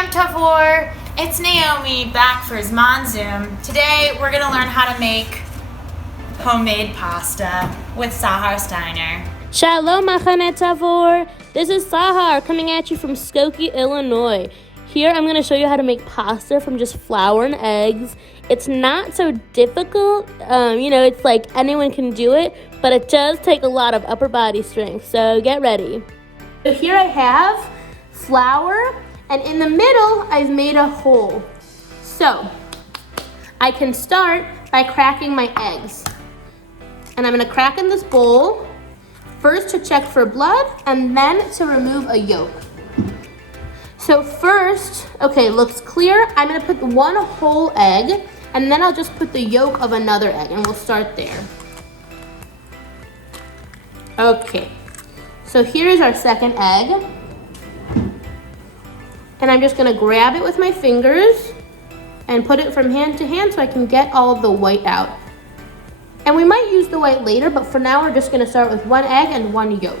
I'm Tavor. It's Naomi back for ZMAN Zoom. Today we're going to learn how to make homemade pasta with Sahar Steiner. Shalom, Machane Tavor. This is Sahar coming at you from Skokie, Illinois. Here I'm going to show you how to make pasta from just flour and eggs. It's not so difficult. It's like anyone can do it, but it does take a lot of upper body strength, so get ready. So here I have flour, and in the middle I've made a hole. So I can start by cracking my eggs. And I'm going to crack in this bowl, first to check for blood, and then to remove a yolk. So first, okay, looks clear. I'm going to put one whole egg, and then I'll just put the yolk of another egg, and we'll start there. Okay, so here's our second egg. And I'm just going to grab it with my fingers and put it from hand to hand so I can get all of the white out. And we might use the white later, but for now we're just going to start with one egg and one yolk.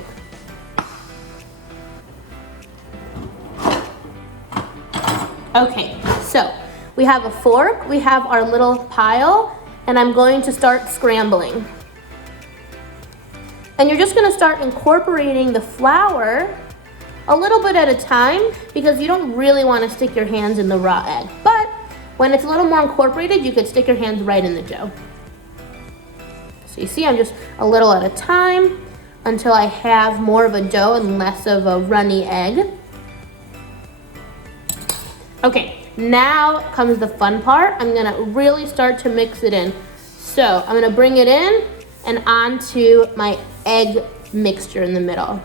Okay, so we have a fork, we have our little pile, and I'm going to start scrambling. And you're just going to start incorporating the flour a little bit at a time because you don't really want to stick your hands in the raw egg. But when it's a little more incorporated, you could stick your hands right in the dough. So you see, I'm just a little at a time until I have more of a dough and less of a runny egg. Okay, now comes the fun part. I'm gonna really start to mix it in. So I'm gonna bring it in and onto my egg mixture in the middle.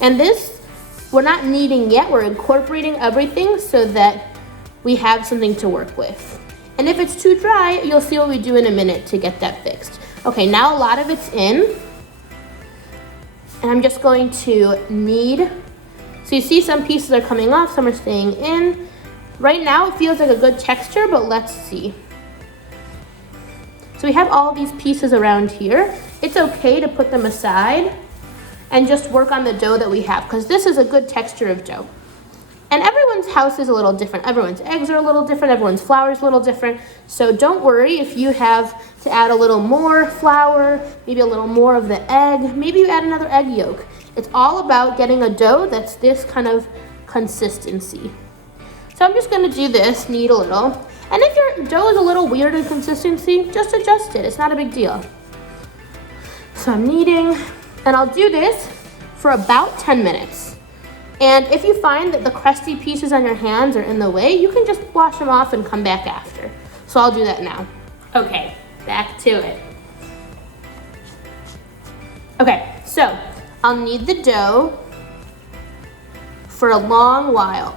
And this, we're not kneading yet, we're incorporating everything so that we have something to work with. And if it's too dry, you'll see what we do in a minute to get that fixed. Okay, now a lot of it's in. And I'm just going to knead. So you see some pieces are coming off, some are staying in. Right now it feels like a good texture, but let's see. So we have all these pieces around here. It's okay to put them aside and just work on the dough that we have, because this is a good texture of dough. And everyone's house is a little different. Everyone's eggs are a little different, everyone's flour is a little different. So don't worry if you have to add a little more flour, maybe a little more of the egg, maybe you add another egg yolk. It's all about getting a dough that's this kind of consistency. So I'm just gonna do this, knead a little. And if your dough is a little weird in consistency, just adjust it, it's not a big deal. So I'm kneading. And I'll do this for about 10 minutes. And if you find that the crusty pieces on your hands are in the way, you can just wash them off and come back after. So I'll do that now. Okay, back to it. Okay, so I'll knead the dough for a long while.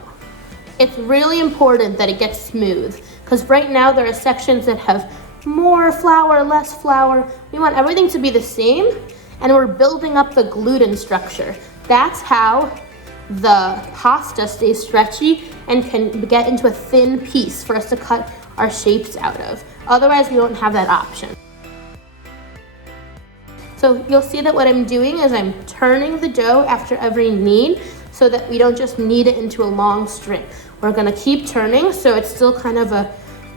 It's really important that it gets smooth, because right now there are sections that have more flour, less flour. We want everything to be the same. And we're building up the gluten structure. That's how the pasta stays stretchy and can get into a thin piece for us to cut our shapes out of. Otherwise, we don't have that option. So you'll see that what I'm doing is I'm turning the dough after every knead so that we don't just knead it into a long string. We're gonna keep turning so it's still kind of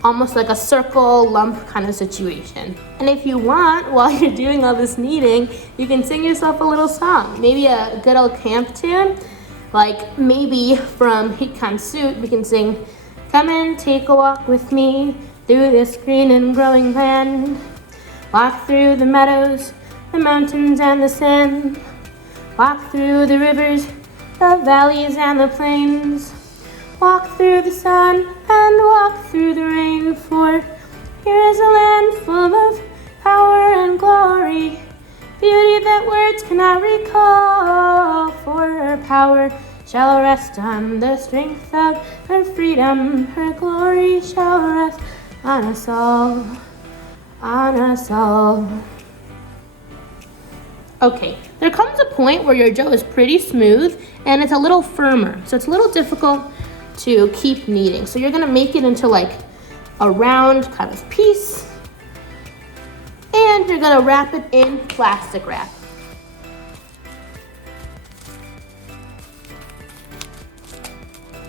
almost like a circle lump kind of situation. And if you want, while you're doing all this kneading, you can sing yourself a little song. Maybe a good old camp tune, like maybe from Hikan Suit, we can sing, "Come and take a walk with me through this green and growing land. Walk through the meadows, the mountains and the sand. Walk through the rivers, the valleys and the plains. Walk through the sun and walk through the rain, for here is a land full of power and glory, beauty that words cannot recall, for her power shall rest on the strength of her freedom, her glory shall rest on us all, on us all." Okay, there comes a point where your dough is pretty smooth and it's a little firmer, so it's a little difficult to keep kneading. So you're gonna make it into like a round kind of piece, and you're gonna wrap it in plastic wrap.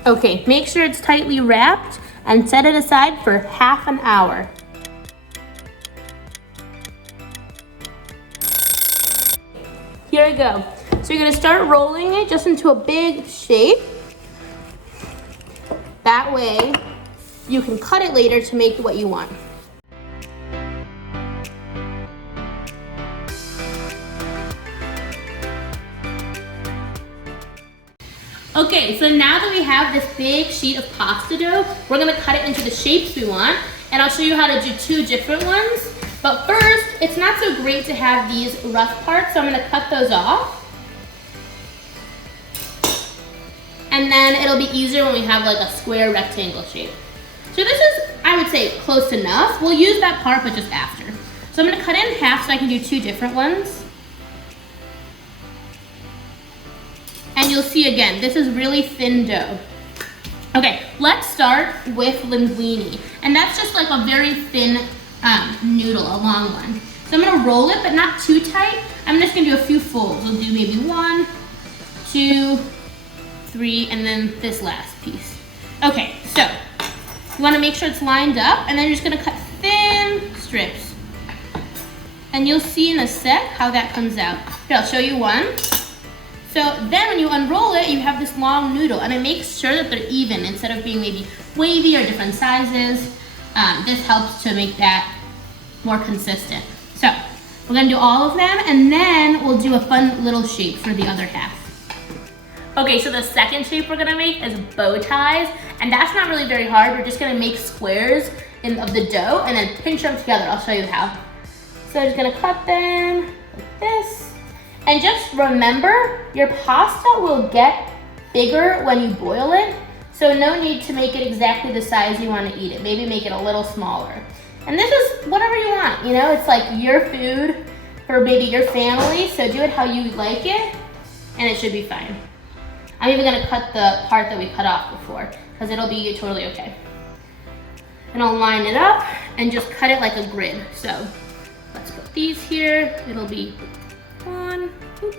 Okay, make sure it's tightly wrapped and set it aside for half an hour. Here I go. So you're gonna start rolling it just into a big shape. That way, you can cut it later to make what you want. Okay, so now that we have this big sheet of pasta dough, we're gonna cut it into the shapes we want, and I'll show you how to do 2 different ones. But first, it's not so great to have these rough parts, so I'm gonna cut those off. And then it'll be easier when we have like a square rectangle shape. So this is, I would say, close enough. We'll use that part, but just after. So I'm gonna cut it in half so I can do 2 different ones. And you'll see again, this is really thin dough. Okay, let's start with linguine. And that's just like a very thin noodle, a long one. So I'm gonna roll it, but not too tight. I'm just gonna do a few folds. We'll do maybe 1, 2, 3, and then this last piece. Okay, so you wanna make sure it's lined up, and then you're just gonna cut thin strips. And you'll see in a sec how that comes out. Here, I'll show you one. So then when you unroll it, you have this long noodle, and it makes sure that they're even instead of being maybe wavy or different sizes. This helps to make that more consistent. So we're gonna do all of them, and then we'll do a fun little shape for the other half. Okay, so the second shape we're gonna make is bow ties, and that's not really very hard. We're just gonna make squares of the dough and then pinch them together. I'll show you how. So I'm just gonna cut them like this. And just remember, your pasta will get bigger when you boil it, so no need to make it exactly the size you want to eat it. Maybe make it a little smaller. And this is whatever you want, you know, it's like your food for maybe your family, so do it how you like it, and it should be fine. I'm even gonna cut the part that we cut off before, because it'll be totally okay. And I'll line it up and just cut it like a grid. So let's put these here. It'll be 1, oops.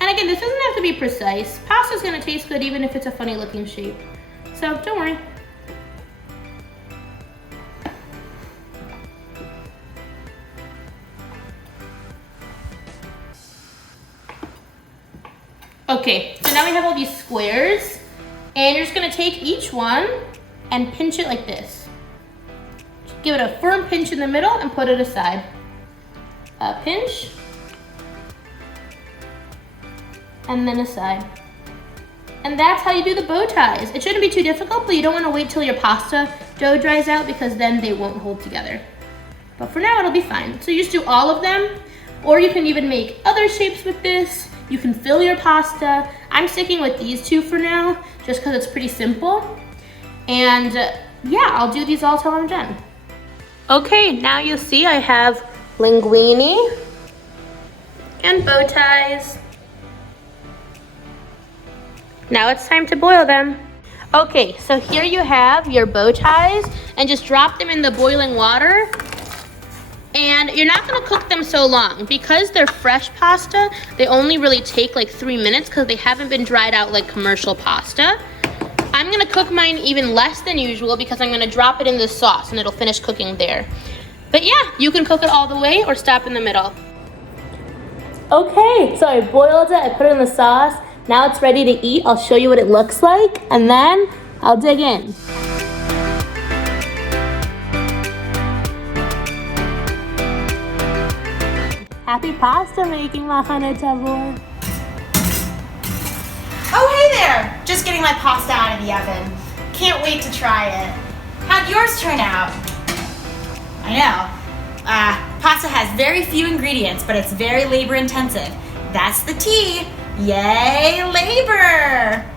And again, this doesn't have to be precise. Pasta's gonna taste good even if it's a funny looking shape. So don't worry. Okay, so now we have all these squares, and you're just gonna take each one and pinch it like this. Just give it a firm pinch in the middle and put it aside. A pinch, and then aside. And that's how you do the bow ties. It shouldn't be too difficult, but you don't wanna wait till your pasta dough dries out because then they won't hold together. But for now, it'll be fine. So you just do all of them, or you can even make other shapes with this. You can fill your pasta. I'm sticking with these 2 for now, just because it's pretty simple. And yeah, I'll do these all till I'm done. Okay, now you'll see I have linguine and bow ties. Now it's time to boil them. Okay, so here you have your bow ties, and just drop them in the boiling water. And you're not gonna cook them so long. Because they're fresh pasta, they only really take like 3 minutes because they haven't been dried out like commercial pasta. I'm gonna cook mine even less than usual because I'm gonna drop it in the sauce and it'll finish cooking there. But yeah, you can cook it all the way or stop in the middle. Okay, so I boiled it, I put it in the sauce. Now it's ready to eat. I'll show you what it looks like, and then I'll dig in. Happy pasta making, Mahana Tavor. Oh, hey there! Just getting my pasta out of the oven. Can't wait to try it. How'd yours turn out? I know. Pasta has very few ingredients, but it's very labor intensive. That's the tea. Yay, labor!